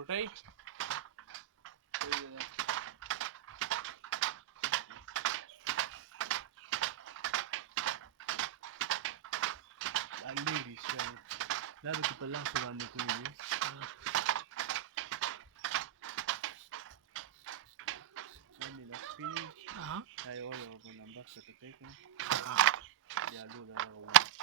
روټۍ لري شوی دا به په لاس باندې کوي باندې د سپینې دا یو په نمبر څه کوي یا لو دا راوړي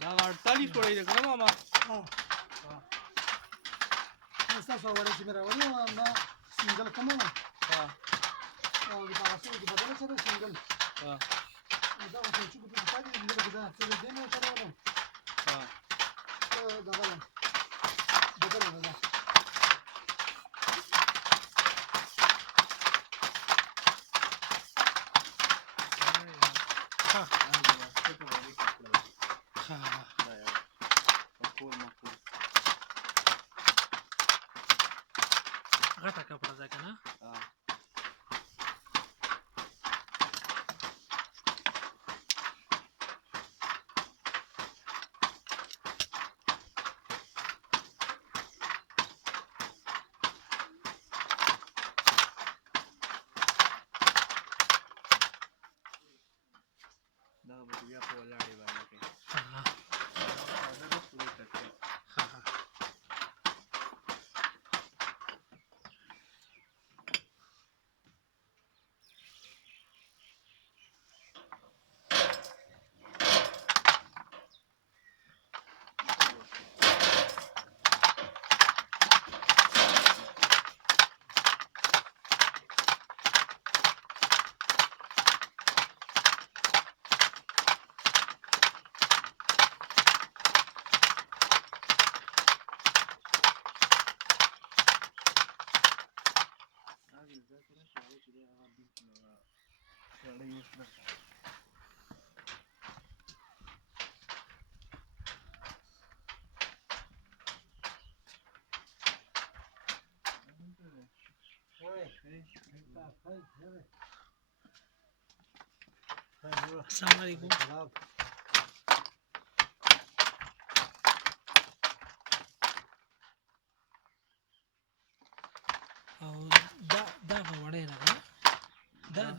دا 48 وړي ده کنه ماما تاسو وړي چې راوړي ما سنگل کومه او د تاسو د بدل سره سنگل دا اوس چې په دې پاتې دي دا څه دې نه چلولم دا غواړم بدل نه غټه کپړه ده کنه دا به بیا په ولاړې باندې کوي السلام علیکم او دا وړه نه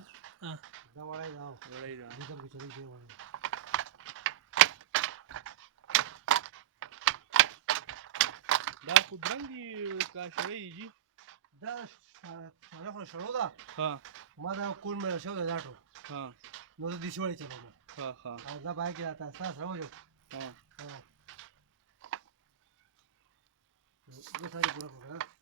دا وړای دا وړای دا دې ته چلی دی وړای دا خو درنګي کا شوی جی دا خو شروع ده ما دا کول مې شو دا ټو نو د دې شوړې چلو ها دا باید راته تاسو راوځو